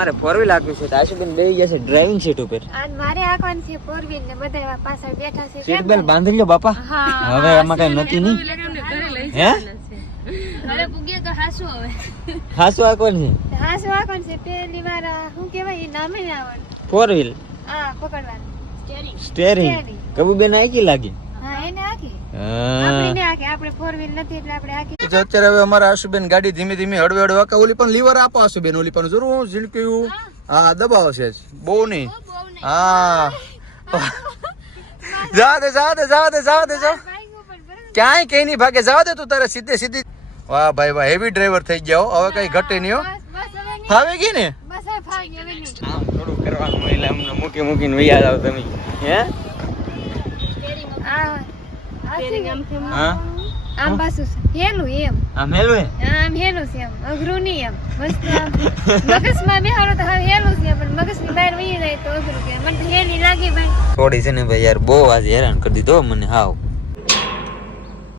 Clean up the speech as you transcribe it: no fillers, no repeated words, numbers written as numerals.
મારે four wheel આખવી છે તો આશુબેન બેહી જશે ડ્રાઇવિંગ સીટ ઉપર. અને મારે આખવાની છે ફોર વ્હીલ ને બધા પાછળ બેઠા છે. સીટ બેલ્ટ બાંધી લ્યો બાપા. હવે આમાં કઈ નક્કી નહીં. હે હવે પૂગે તો હાસુ હવે. હાસુ આખવાની છે. હાસુ આખવાની છે પહેલી વાર શું કહેવાય એ નામે ના આવડે. ફોર વ્હીલ હા પકડવાનું સ્ટેરિંગ કબુબેન આખી લાગી. હા એને આખી હા આપણે ને આખી આપણે ફોર વ્હીલ નથી એટલે આપણે આખી. તો અત્યારે હવે અમારા આશુબેન ગાડી ધીમે ધીમે હળવે હળવે વાંકા ઓલી પણ લીવર આપો આશુબેન ઓલી પણ જરૂર ઝીણક્યું હા દબાવો છે બહુ નહીં હા જા દે ક્યાંય કઈ નહીં ભાગે જવા દે તું તારે સીધે સીધી વાહ ભાઈ વાહ હેવી ડ્રાઈવર થઈ ગયા હો હવે કઈ ઘટે નહીં હો ફાવી ગઈ ને બસ હવે ફાવી હવે નહીં. આમ થોડું કરવાનું એટલે અમને મૂકીને વૈયા જાવ તમે. હે આ હા આમ પાછું હેલું એમ આમ હેલું હે આમ હેલું છે એમ અઘરું નહીં એમ મસ્ત મગજમાં બેહાડો તો હવે હેલું છે પણ મગજની બહાર વહી જાય તો અઘરું કે મને તો હેલી લાગે ભાઈ. થોડી છે ને ભાઈ યાર બહુ આજે હેરાન કરી દીધો મને હાવ.